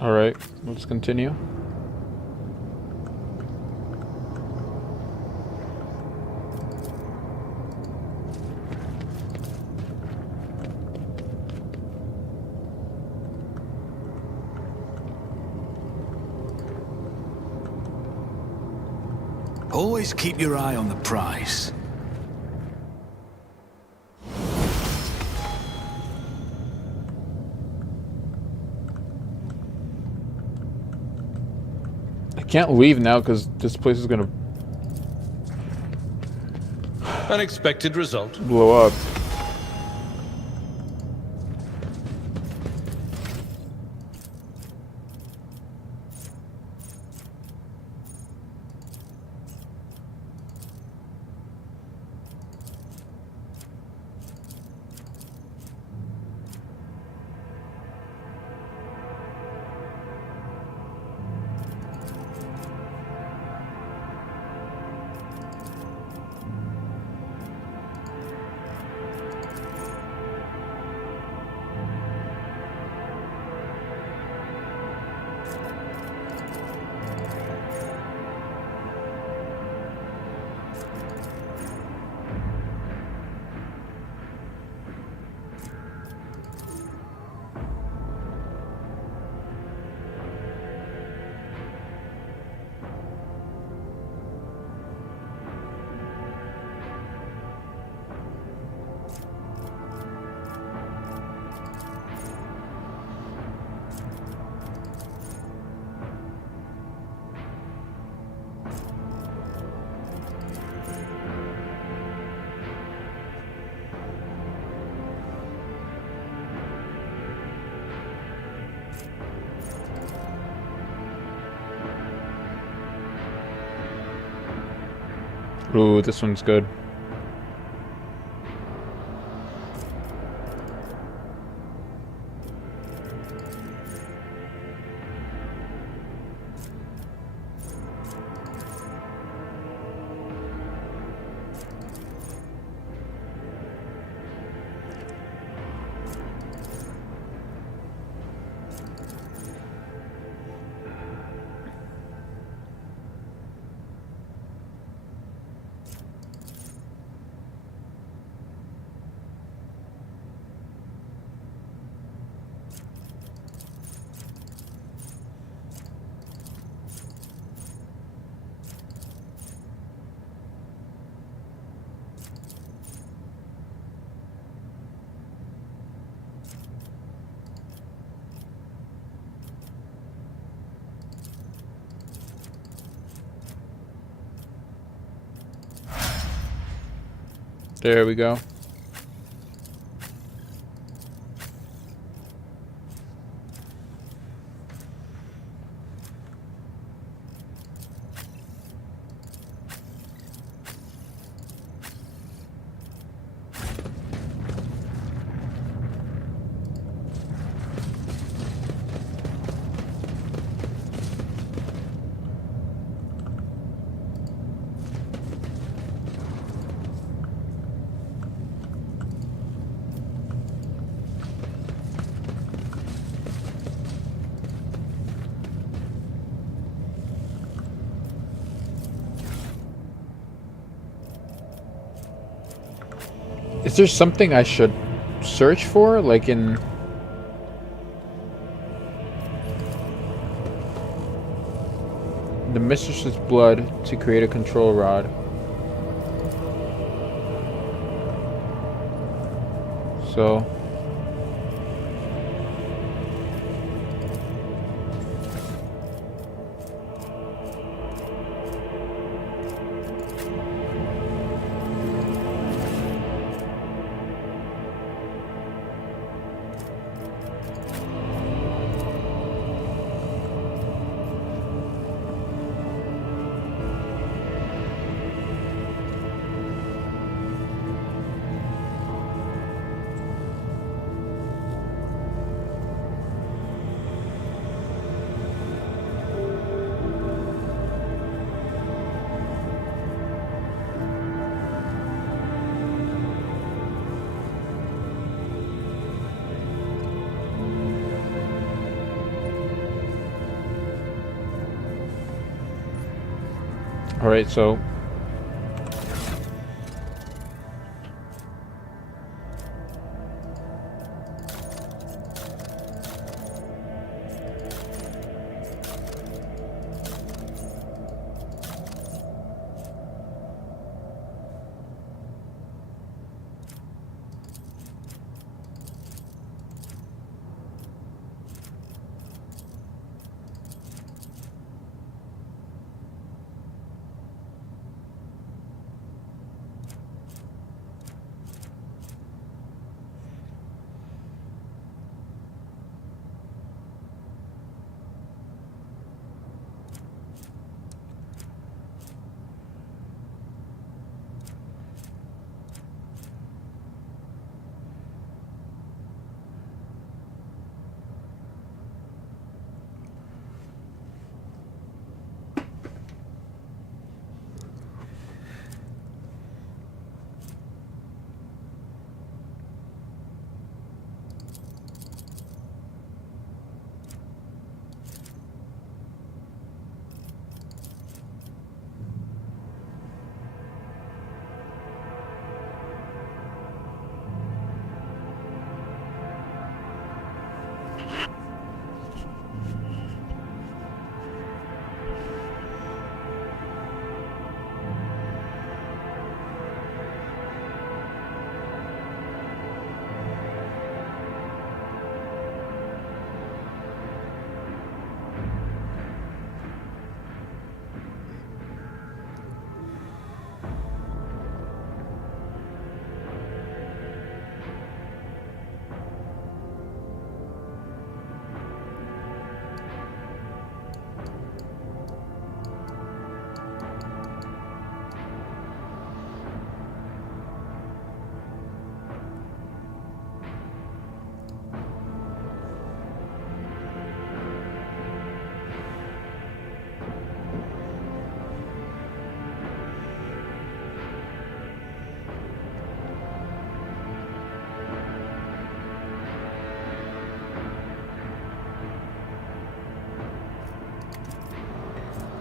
All right, let's continue. Always keep your eye on the prize. I can't leave now because this place is gonna Unexpected result. blow up. Ooh, this one's good. There we go. Is there something I should search for, like in... the mistress's blood to create a control rod? So... All right, so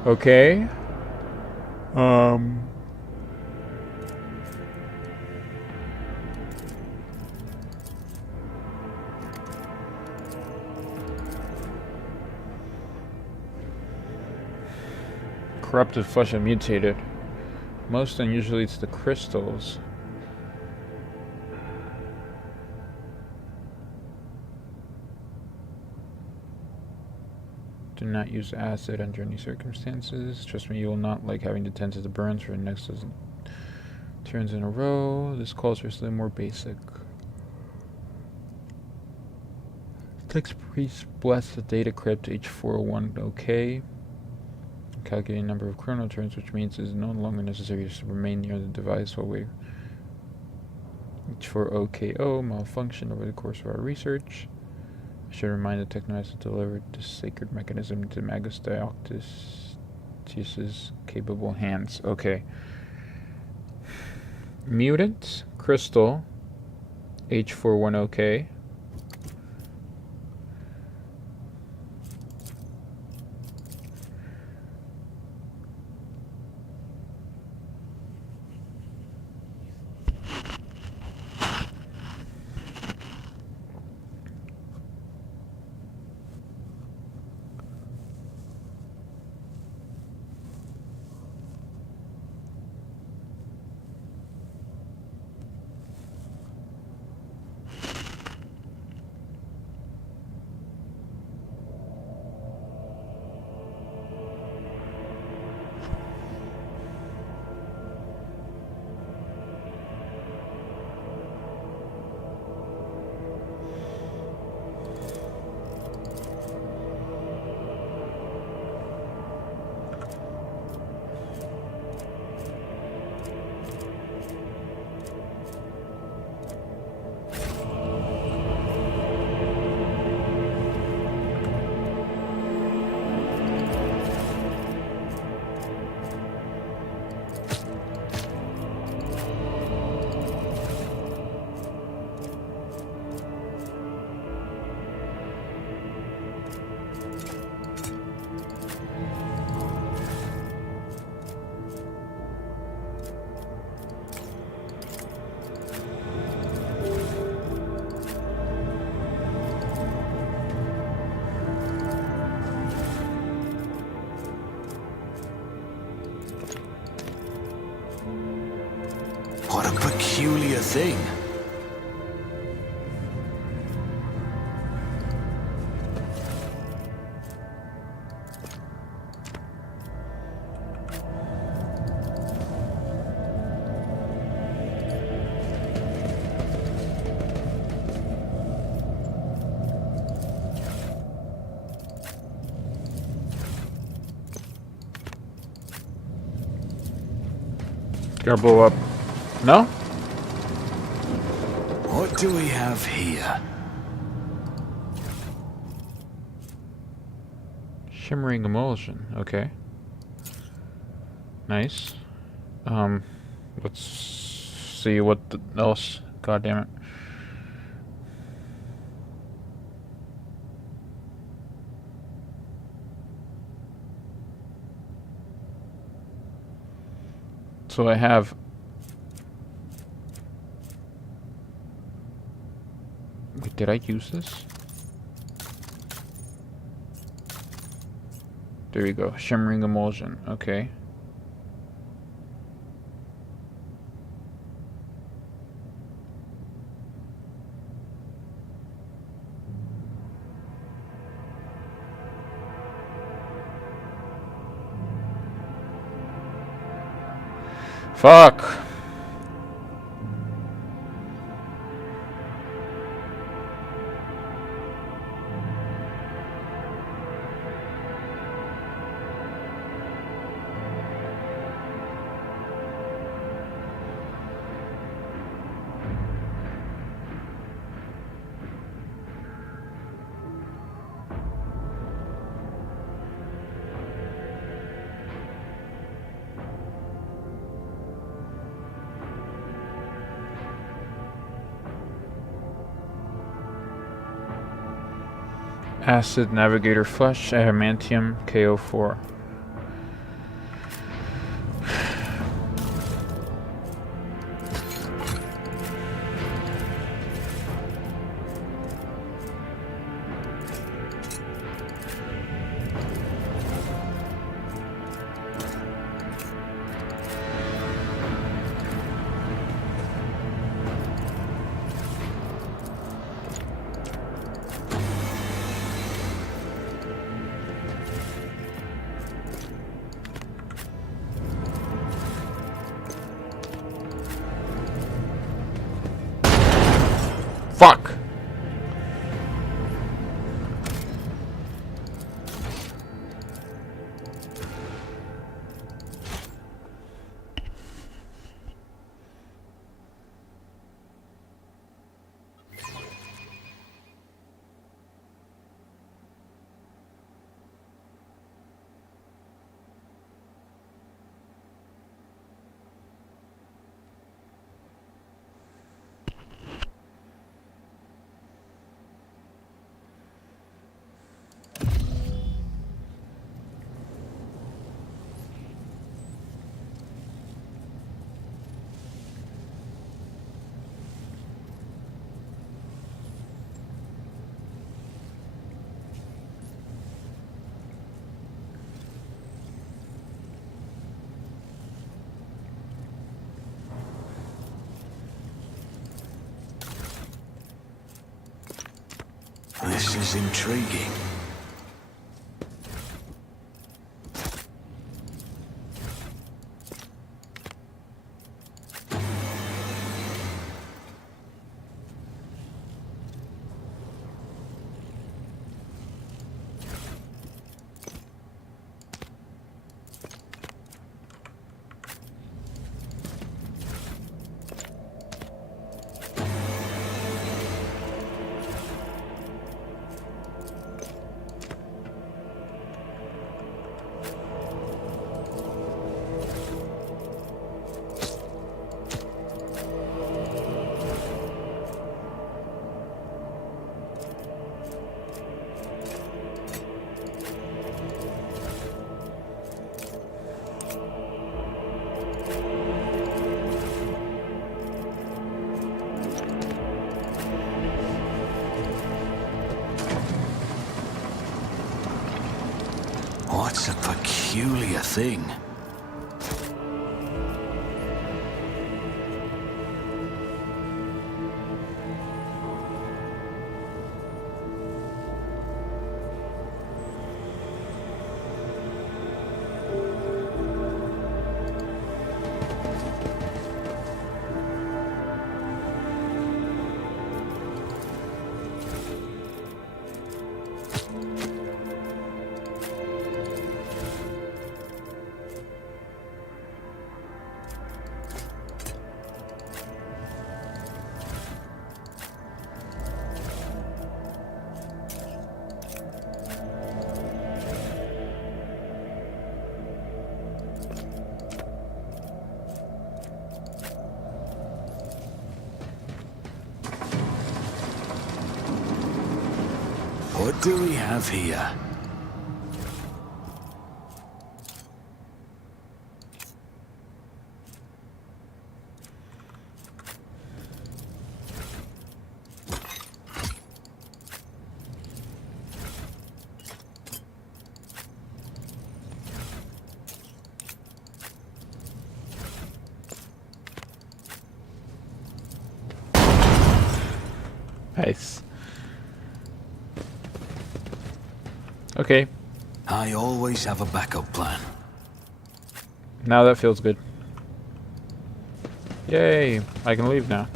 okay. Corrupted flesh and mutated. Most unusually, it's the crystals. Do not use acid under any circumstances. Trust me, you will not like having to tend to the burns for the next dozen turns in a row. This calls for something more basic. Text priest bless the data crypt H401 OK. Calculate a number of chrono turns, which means it is no longer necessary to remain near the device while we H4 OKO malfunction over the course of our research. I should remind the Technoids to deliver this sacred mechanism to Magus Dioctis's capable hands. Okay. Mutant, Crystal, H41OK. What a peculiar thing. Gotta blow up. No? What do we have here? Shimmering emulsion. Okay. Nice. Let's see what else. God damn it. So I have wait, did I use this? There we go. Shimmering emulsion. Okay. Fuck. Acid Navigator Flesh, Adamantium, KO4. Fuck! This is intriguing. What's a peculiar thing? What do we have here? Nice. Okay, I always have a backup plan. now that feels good. Yay, I can leave now.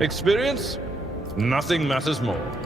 Experience? Nothing matters more.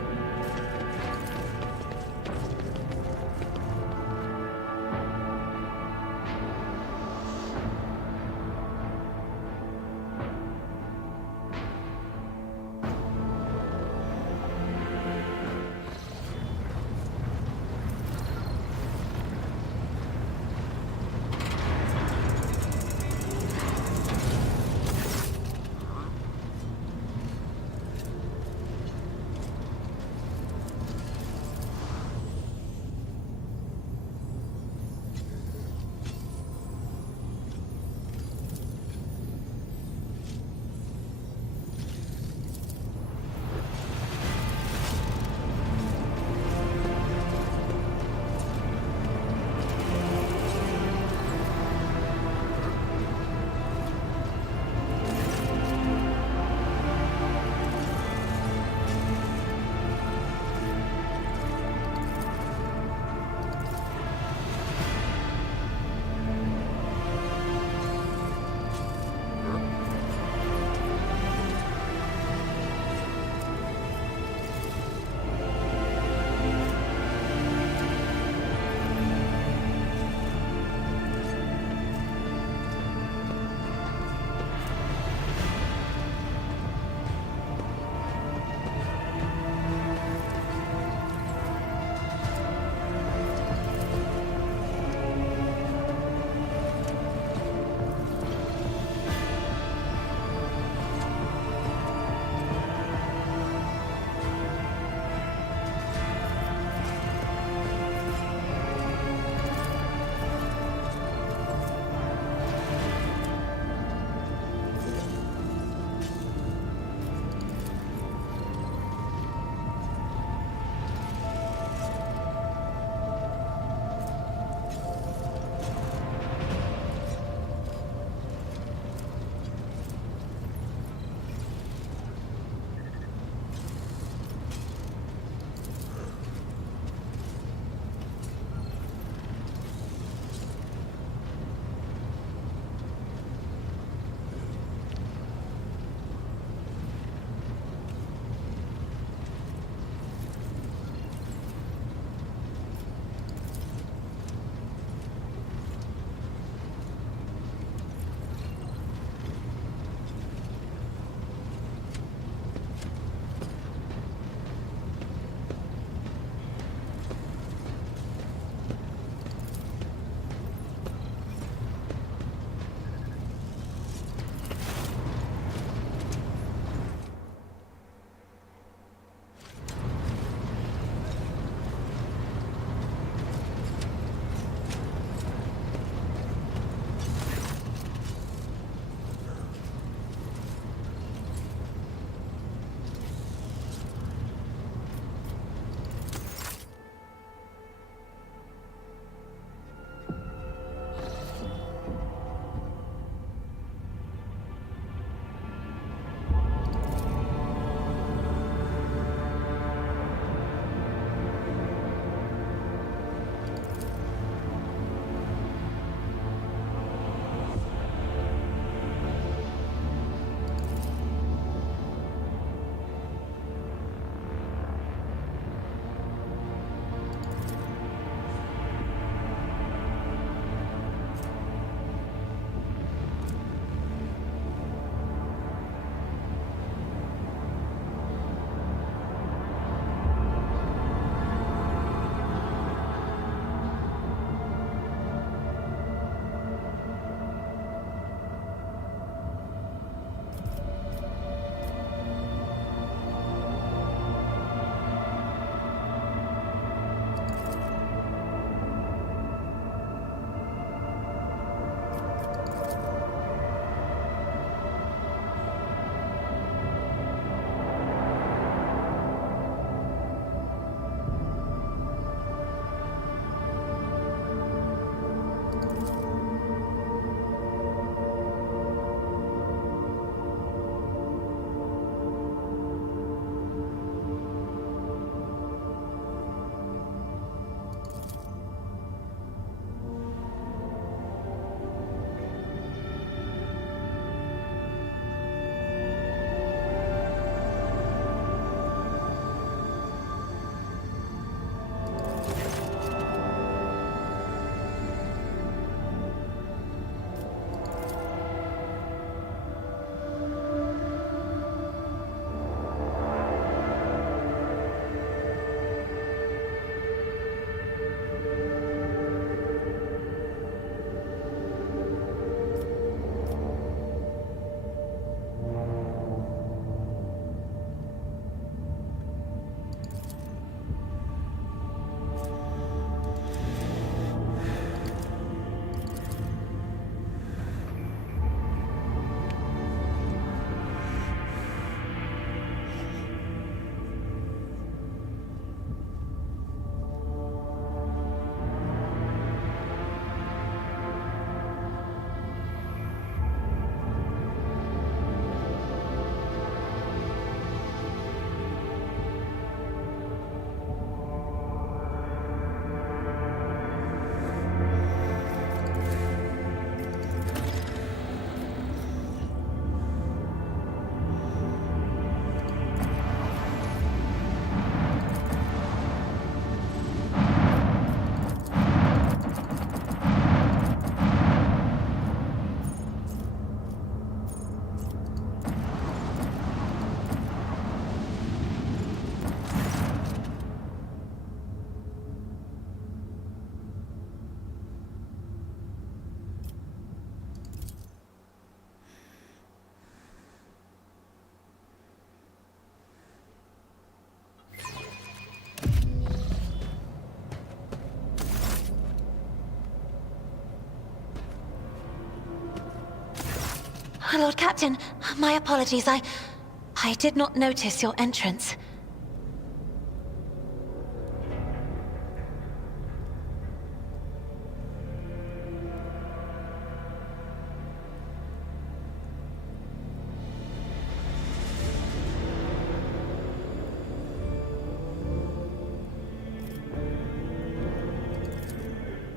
Lord Captain, my apologies. I did not notice your entrance.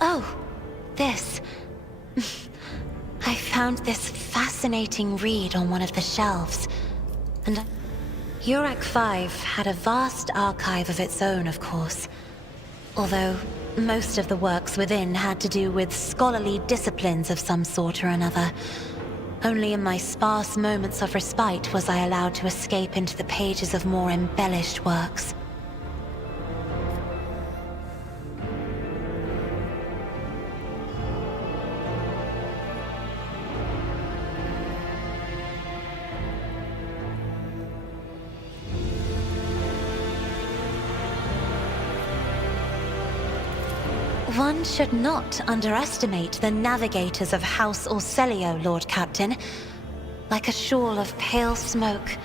Oh, this. I found this fascinating read on one of the shelves. And Urek 5 had a vast archive of its own, of course. Although most of the works within had to do with scholarly disciplines of some sort or another. Only in my sparse moments of respite was I allowed to escape into the pages of more embellished works. One should not underestimate the navigators of House Orselio, Lord Captain. Like a shawl of pale smoke,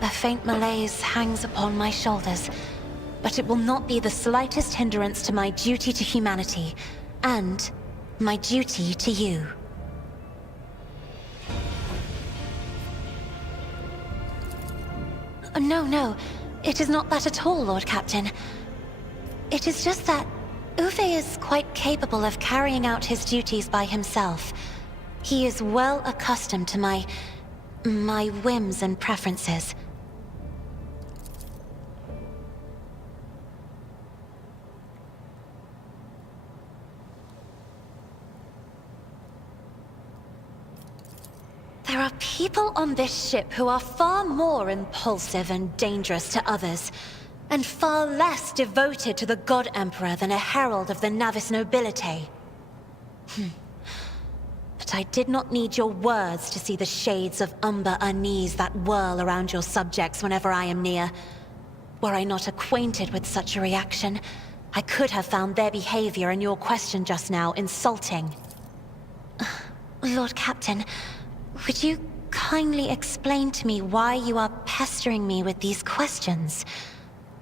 a faint malaise hangs upon my shoulders, but it will not be the slightest hindrance to my duty to humanity, and my duty to you. No, it is not that at all, Lord Captain. It is just that Uwe is quite capable of carrying out his duties by himself. He is well accustomed to my whims and preferences. There are people on this ship who are far more impulsive and dangerous to others, and far less devoted to the God Emperor than a herald of the Navis nobility. But I did not need your words to see the shades of umber unease that whirl around your subjects whenever I am near. Were I not acquainted with such a reaction, I could have found their behavior in your question just now insulting. Lord Captain, would you kindly explain to me why you are pestering me with these questions?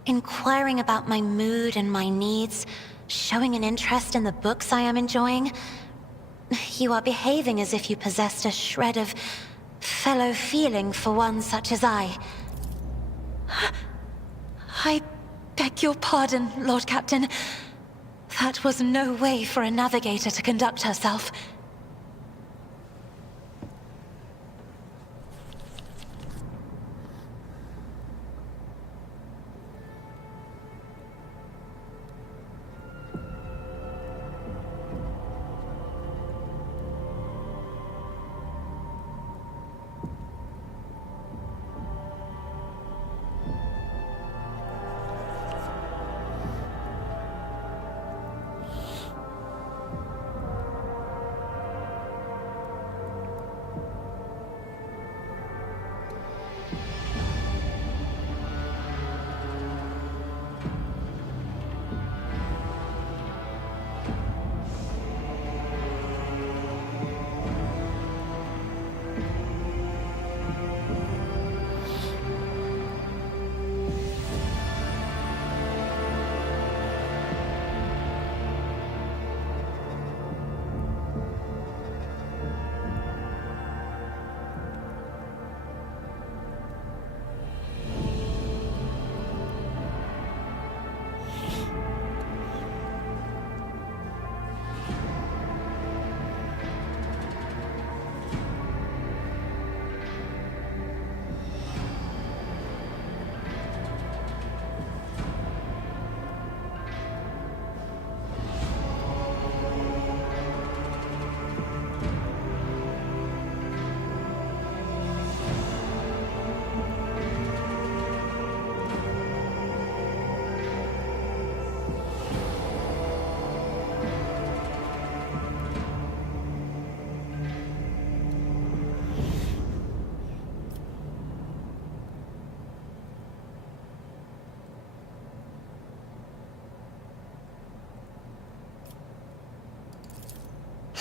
Inquiring about my mood and my needs, showing an interest in the books I am enjoying. You are behaving as if you possessed a shred of fellow feeling for one such as I. I beg your pardon, Lord Captain. That was no way for a navigator to conduct herself.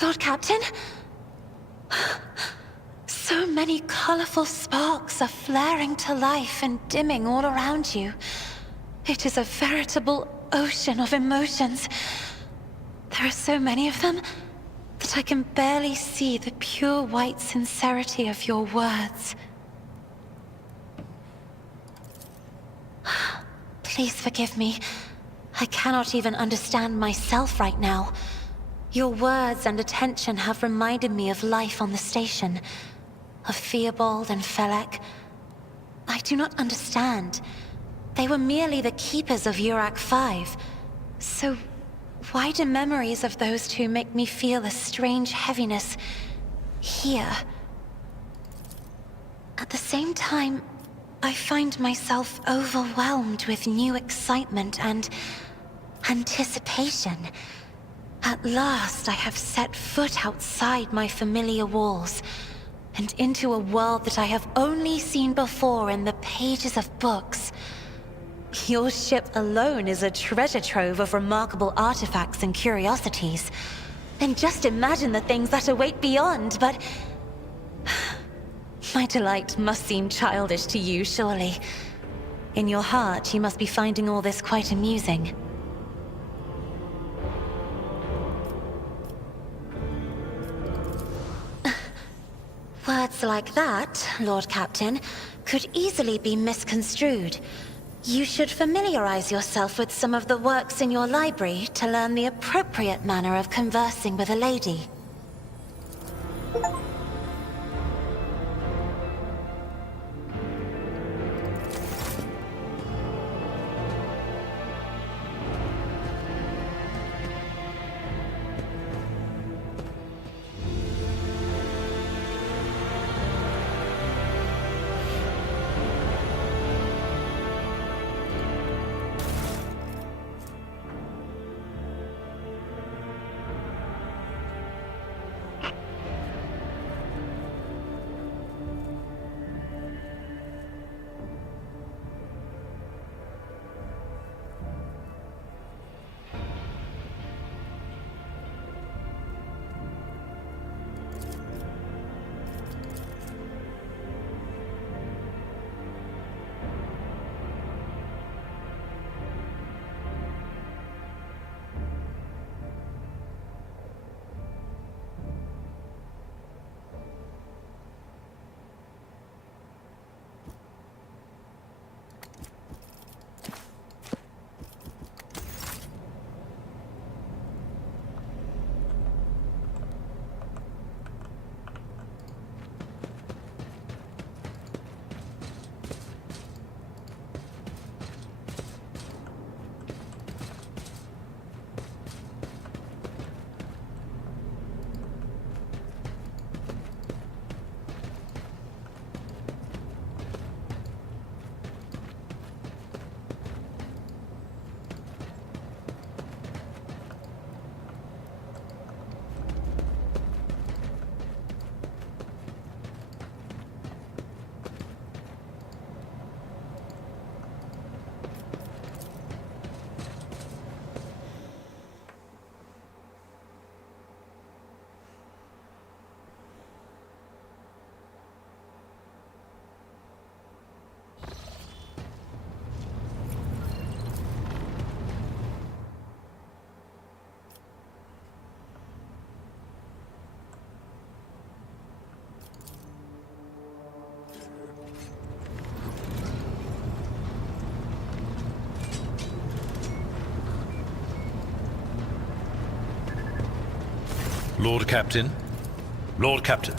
Lord Captain? So many colorful sparks are flaring to life and dimming all around you. It is a veritable ocean of emotions. There are so many of them that I can barely see the pure white sincerity of your words. Please forgive me. I cannot even understand myself right now. Your words and attention have reminded me of life on the station, of Theobald and Felek. I do not understand. They were merely the keepers of Urak 5. So why do memories of those two make me feel a strange heaviness here? At the same time, I find myself overwhelmed with new excitement and anticipation. At last, I have set foot outside my familiar walls and into a world that I have only seen before in the pages of books. Your ship alone is a treasure trove of remarkable artifacts and curiosities. And just imagine the things that await beyond, but my delight must seem childish to you, surely. In your heart, you must be finding all this quite amusing. Words like that, Lord Captain, could easily be misconstrued. You should familiarize yourself with some of the works in your library to learn the appropriate manner of conversing with a lady. Lord Captain. Lord Captain.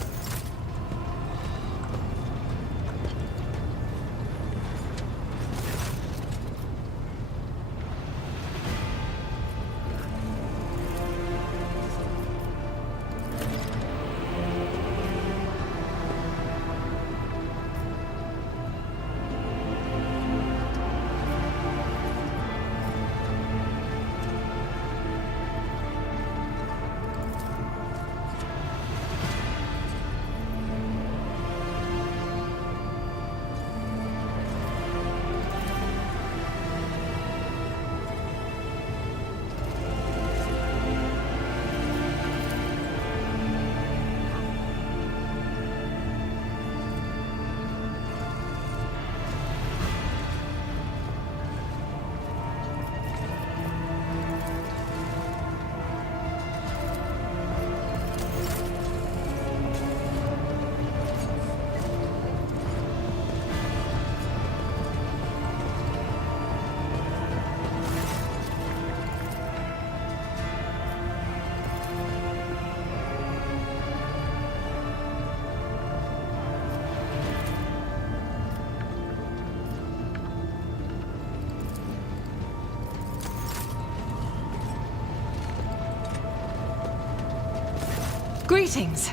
Greetings.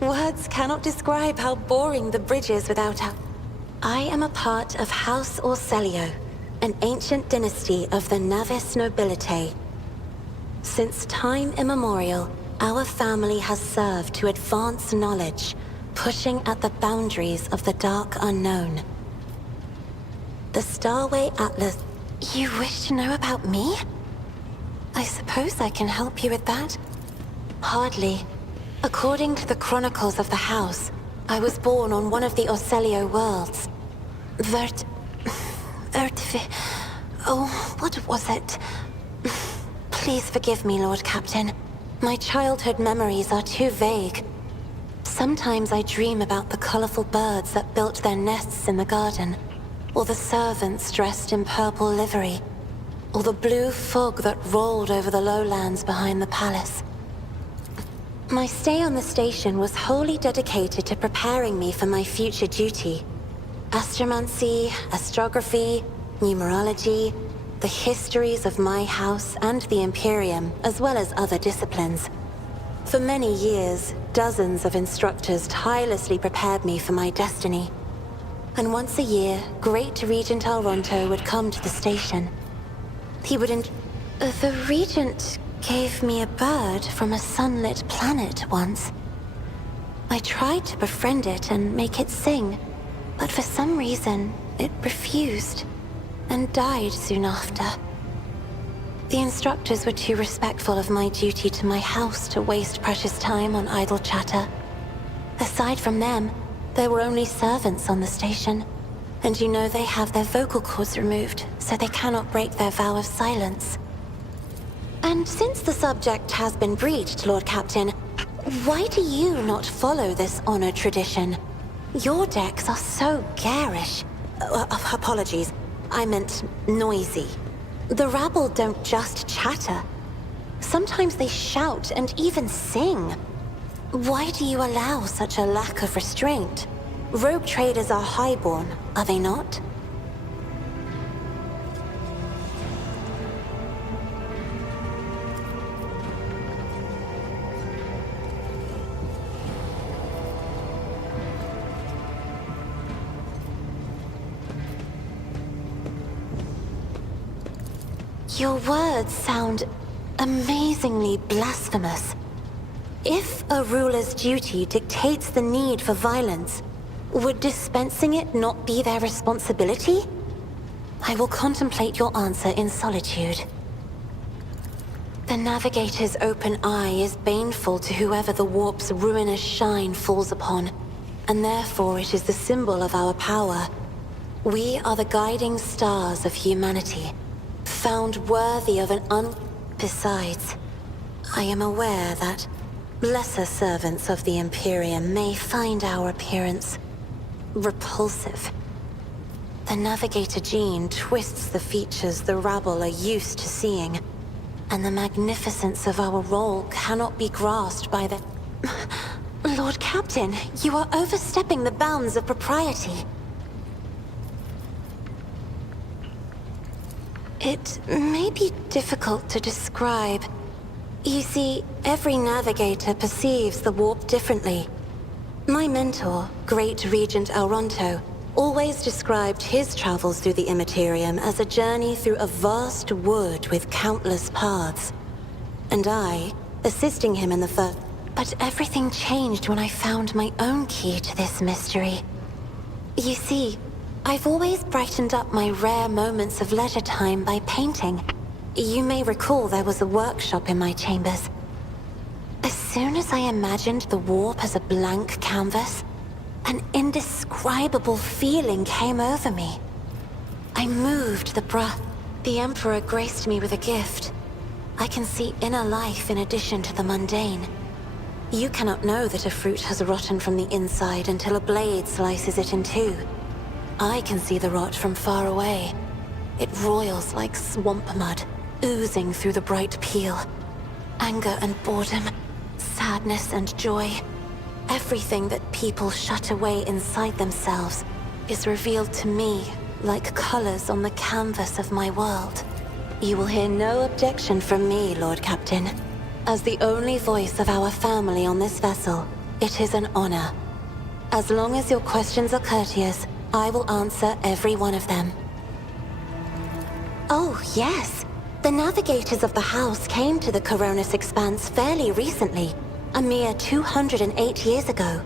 Words cannot describe how boring the bridge is without her. I am a part of House Orselio, an ancient dynasty of the Navis nobility. Since time immemorial, our family has served to advance knowledge, pushing at the boundaries of the dark unknown. The Starway Atlas... You wish to know about me? I suppose I can help you with that. Hardly. According to the chronicles of the house, I was born on one of the Orselio worlds. Oh, what was it? Please forgive me, Lord Captain. My childhood memories are too vague. Sometimes I dream about the colorful birds that built their nests in the garden, or the servants dressed in purple livery, or the blue fog that rolled over the lowlands behind the palace. My stay on the station was wholly dedicated to preparing me for my future duty. Astromancy, astrography, numerology, the histories of my house and the Imperium, as well as other disciplines. For many years, dozens of instructors tirelessly prepared me for my destiny. And once a year, Great Regent Alronto would come to the station. He would The Regent gave me a bird from a sunlit planet once. I tried to befriend it and make it sing, but for some reason, it refused, and died soon after. The instructors were too respectful of my duty to my house to waste precious time on idle chatter. Aside from them, there were only servants on the station, and you know they have their vocal cords removed, so they cannot break their vow of silence. And since the subject has been breached, Lord Captain, why do you not follow this honored tradition? Your decks are so garish. Apologies, I meant noisy. The rabble don't just chatter. Sometimes they shout and even sing. Why do you allow such a lack of restraint? Rogue traders are highborn, are they not? Your words sound amazingly blasphemous. If a ruler's duty dictates the need for violence, would dispensing it not be their responsibility? I will contemplate your answer in solitude. The Navigator's open eye is baneful to whoever the warp's ruinous shine falls upon, and therefore it is the symbol of our power. We are the guiding stars of humanity, found worthy of Besides, I am aware that lesser servants of the Imperium may find our appearance repulsive. The Navigator gene twists the features the rabble are used to seeing, and the magnificence of our role cannot be grasped by the... Lord Captain, you are overstepping the bounds of propriety. It may be difficult to describe. You see, every navigator perceives the warp differently. My mentor, Great Regent Alronto, always described his travels through the Immaterium as a journey through a vast wood with countless paths. And I, assisting him in the first... But everything changed when I found my own key to this mystery. You see, I've always brightened up my rare moments of leisure time by painting. You may recall there was a workshop in my chambers. As soon as I imagined the warp as a blank canvas, an indescribable feeling came over me. I moved the brush. The Emperor graced me with a gift. I can see inner life in addition to the mundane. You cannot know that a fruit has rotten from the inside until a blade slices it in two. I can see the rot from far away. It roils like swamp mud, oozing through the bright peel. Anger and boredom, sadness and joy. Everything that people shut away inside themselves. is revealed to me like colors on the canvas of my world. You will hear no objection from me, Lord Captain. As the only voice of our family on this vessel, it is an honor. As long as your questions are courteous, I will answer every one of them. Oh, yes. The navigators of the House came to the Coronis Expanse fairly recently, a mere 208 years ago.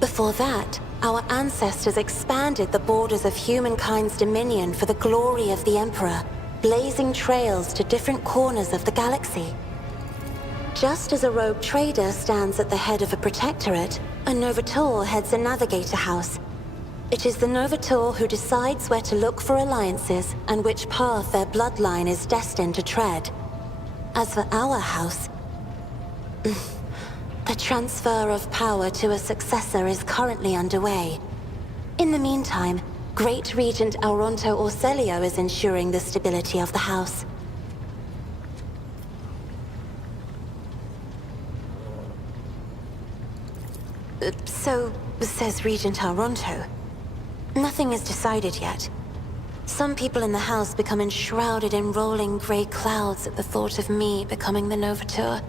Before that, our ancestors expanded the borders of humankind's dominion for the glory of the Emperor, blazing trails to different corners of the galaxy. Just as a rogue trader stands at the head of a protectorate, a Novator heads a navigator house. It is the Novator who decides where to look for alliances and which path their bloodline is destined to tread. As for our house, the transfer of power to a successor is currently underway. In the meantime, Great Regent Auronto Orselio is ensuring the stability of the house. So, says Regent Auronto. Nothing is decided yet. Some people in the house become enshrouded in rolling gray clouds at the thought of me becoming the Novator.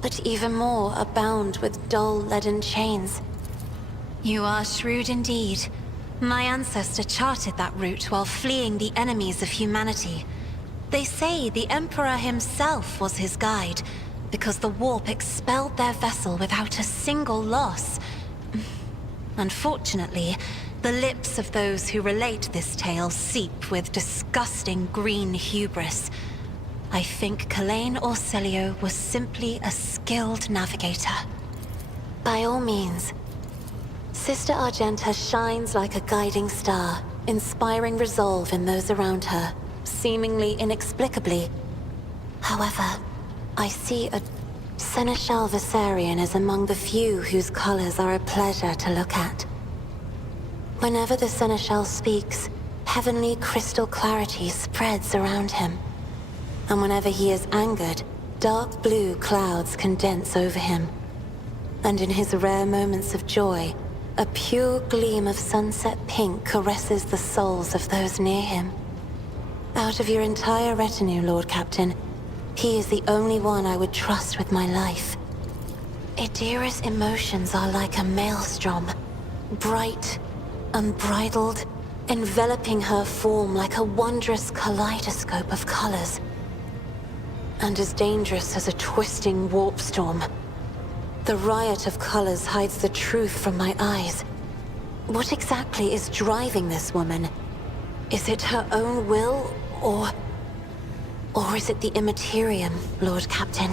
But even more are bound with dull leaden chains. You are shrewd indeed. My ancestor charted that route while fleeing the enemies of humanity. They say the Emperor himself was his guide, because the warp expelled their vessel without a single loss. Unfortunately, the lips of those who relate this tale seep with disgusting green hubris. I think Khalain Orselio was simply a skilled navigator. By all means. Sister Argenta shines like a guiding star, inspiring resolve in those around her, seemingly inexplicably. However, I see a Seneschal Viserion as among the few whose colors are a pleasure to look at. Whenever the Seneschal speaks, heavenly crystal clarity spreads around him. And whenever he is angered, dark blue clouds condense over him. And in his rare moments of joy, a pure gleam of sunset pink caresses the souls of those near him. Out of your entire retinue, Lord Captain, he is the only one I would trust with my life. Idira's emotions are like a maelstrom, bright, unbridled, enveloping her form like a wondrous kaleidoscope of colors. And as dangerous as a twisting warp storm. The riot of colors hides the truth from my eyes. What exactly is driving this woman? Is it her own will, or is it the Immaterium, Lord Captain?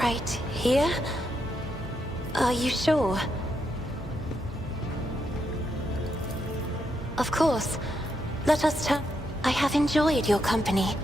Right here? Are you sure? Of course. Let us turn. I have enjoyed your company.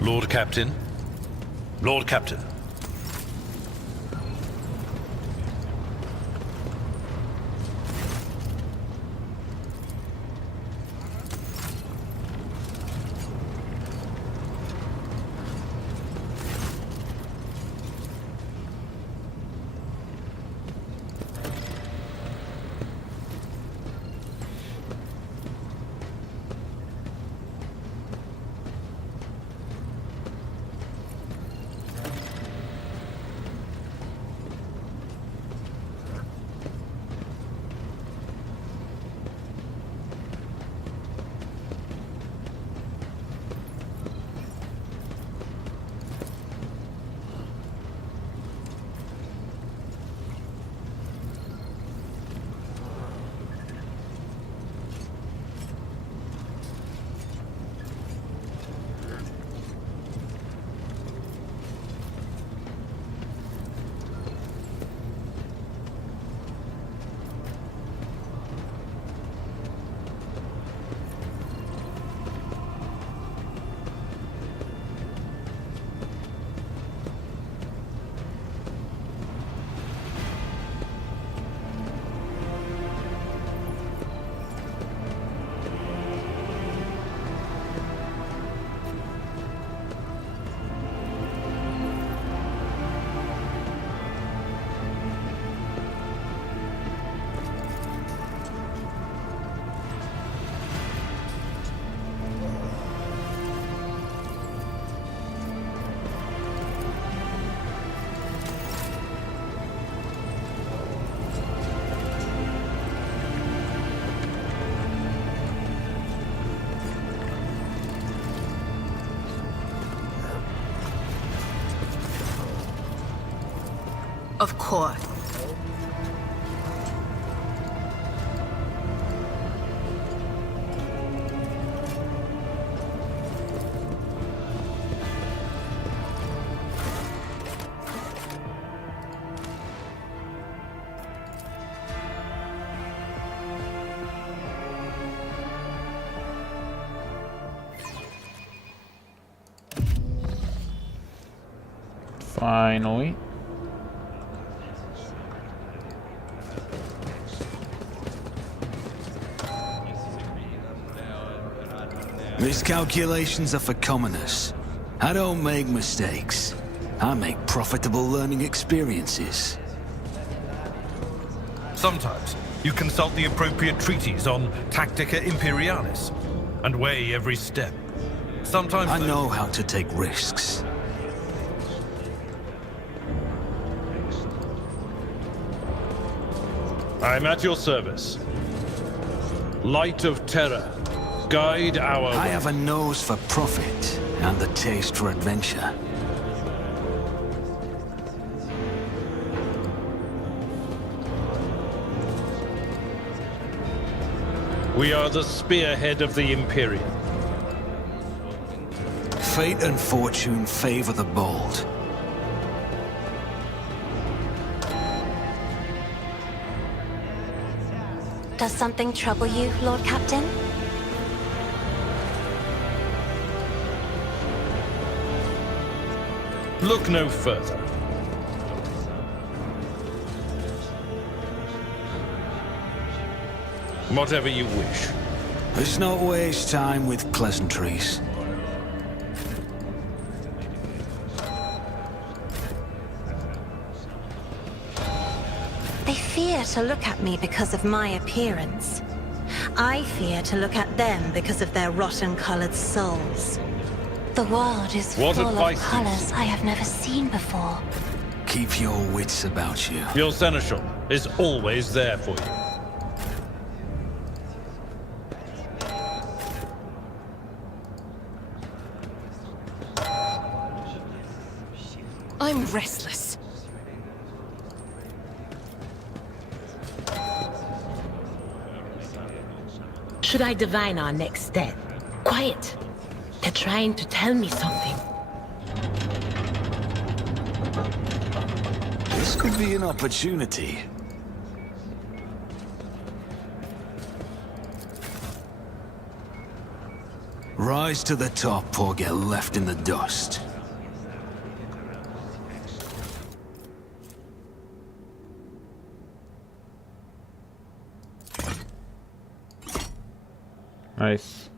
Lord Captain. Lord Captain. Of course. Finally. Miscalculations are for commoners. I don't make mistakes. I make profitable learning experiences. Sometimes you consult the appropriate treaties on Tactica Imperialis and weigh every step. Sometimes I know how to take risks. I'm at your service. Light of Terror, guide our I way. have a nose for profit and the taste for adventure. We are the spearhead of the Imperium. Fate and fortune favor the bold. Does something trouble you, Lord Captain? Look no further. Whatever you wish. Let's not waste time with pleasantries. They fear to look at me because of my appearance. I fear to look at them because of their rotten-colored souls. The world is What full of advice do you colors I have never seen before. Keep your wits about you. Your seneschal is always there for you. I'm restless. Should I divine our next step? Quiet. They're trying to tell me something. This could be an opportunity. Rise to the top or get left in the dust. Nice.